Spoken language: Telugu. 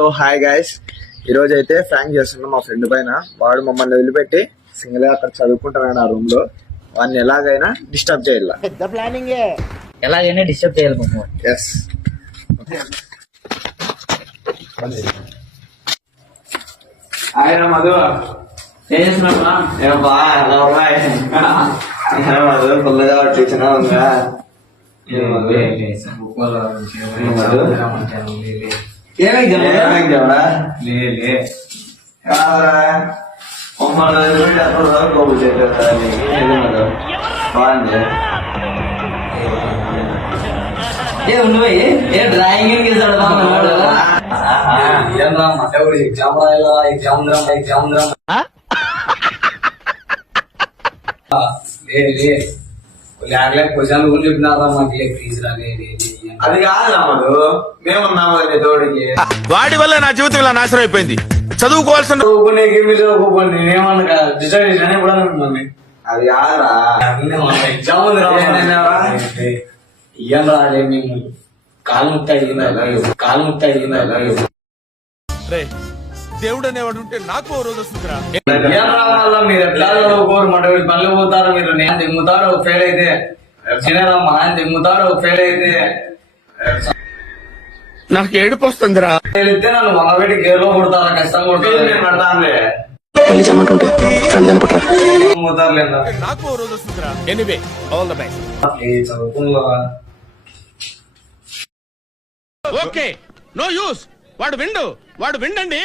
సో హాయ్ గైస్, ఈరోజు అయితే ఫ్రాంక్ చేస్తున్నాం మా ఫ్రెండ్ పైన. వాడు మమ్మల్ని వదిలిపెట్టి సింగిల్ గా అక్కడ చదువుకుంటున్నాడు ఆ రూమ్ లో. వాడిని ఎలాగైనా డిస్టర్బ్ చేయాలి. పెద్ద ప్లానింగ్, ఎలాగైనా డిస్టర్బ్ చేయాలి పాపం. ఎస్. ఆయన మధు ఏం చేస్తున్నా మధు పుల్లగా వచ్చేసిన ఉందా? డ్రాయింగ్ ఎగ్జామ్ క్వశ్చన్లు కూడా చెప్పినారా మాకు ప్లీజ్ అది కాదు మధు, మేమున్నాము తోడికి. వాడి వల్ల నా జీవితం ఇలా నాశనం అయిపోయింది. చదువుకోవాల్సిన నేనేమన్నా డిసైడ్ చేసినా కూడా మిమ్మల్ని అది కాదురా, ఎగ్జామ్ ఇయ్యం రాలే మేము కాలు ముక్త అడిగిందా దేవుడు అనేవాడు ఉంటే నాకు ఓ రోజు వస్తుందిరా. మీరు ఎట్లా చదువుకోరు మాట పనులు పోతారు. మీరు నేను దిమ్ముతారు ఫెయిల్ అయితే చిన్నరమ్మా ఆయన దిమ్ముతారు ఫెయిల్ అయితే నాకు ఏడుపు వస్తుందిరా. ఫెయిల్ అయితే నన్ను మగబెట్టి గేర్లో కొడతారా, కష్టం కొడతారులే నాకు ఓ రోజు వస్తుందిరా. Anyway all the best. చదువుకుందా ఓకే, నో యూస్. వాడు విండండి.